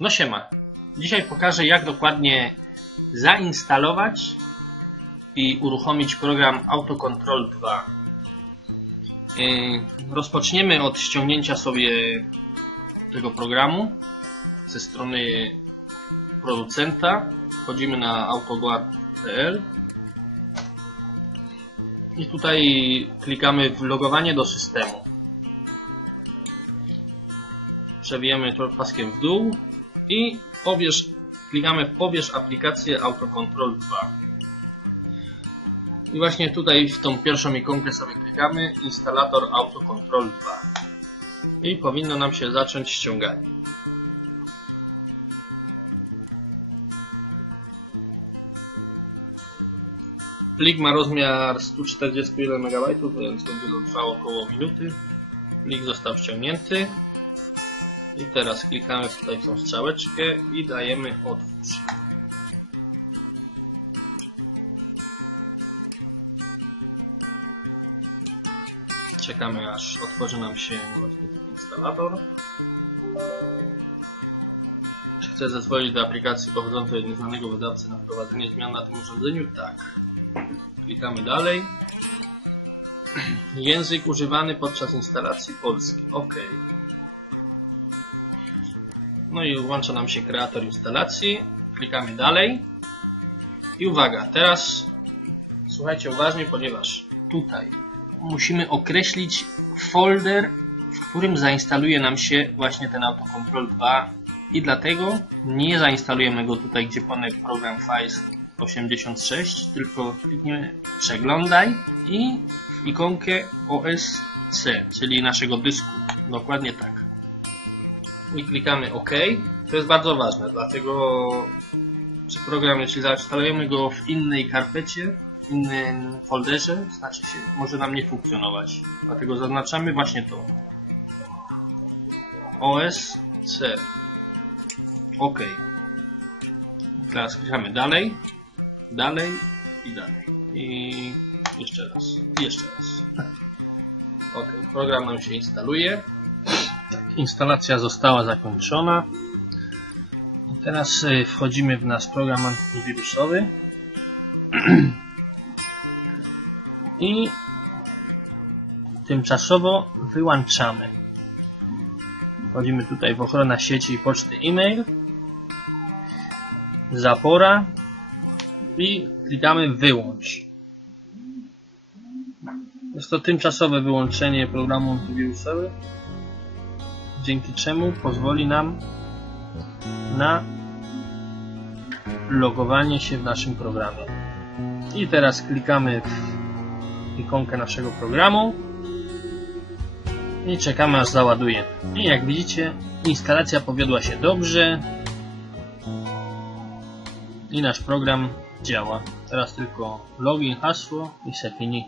No siema. Dzisiaj pokażę jak dokładnie zainstalować i uruchomić program Autocontrol 2. Yy, Rozpoczniemy od ściągnięcia sobie tego programu ze strony producenta. Wchodzimy na autoguard.pl i tutaj klikamy w logowanie do systemu. Przewijamy to paskiem w dół i pobierz, klikamy w aplikację Autocontrol 2. I właśnie tutaj w tą pierwszą ikonkę sobie klikamy instalator Autocontrol 2. I powinno nam się zacząć ściąganie. Plik ma rozmiar 141 MB, więc to trwało około minuty. Plik został ściągnięty. I teraz klikamy tutaj tą strzałeczkę i dajemy otwórz. Czekamy aż otworzy nam się instalator. Czy chcę zezwolić do aplikacji pochodzącej od nieznanego wydawcy na wprowadzenie zmian na tym urządzeniu? Tak. Klikamy dalej. Język używany podczas instalacji polski. OK. No i włącza nam się kreator instalacji. Klikamy dalej. I uwaga, teraz słuchajcie uważnie, ponieważ tutaj musimy określić folder, w którym zainstaluje nam się właśnie ten Autocontrol 2 i dlatego nie zainstalujemy go tutaj, gdzie pone program Files 86, tylko klikniemy przeglądaj i w ikonkę OSC, czyli naszego dysku. Dokładnie tak. I klikamy OK. To jest bardzo ważne, dlatego czy program, jeśli zainstalujemy go w innej karpecie, w innym folderze, znaczy się, może nam nie funkcjonować. Dlatego zaznaczamy właśnie to. OSC. OK. Teraz klikamy dalej, dalej i dalej. I jeszcze raz, jeszcze raz. OK, program nam się instaluje. Instalacja została zakończona. Teraz y, wchodzimy w nasz program antywirusowy. I tymczasowo wyłączamy. Wchodzimy tutaj w ochronę sieci i poczty e-mail. Zapora i klikamy wyłącz. Jest to tymczasowe wyłączenie programu antywirusowego, dzięki czemu pozwoli nam na logowanie się w naszym programie. I teraz klikamy w ikonkę naszego programu i czekamy aż załaduje. I jak widzicie instalacja powiodła się dobrze i nasz program działa. Teraz tylko login, hasło i se fini.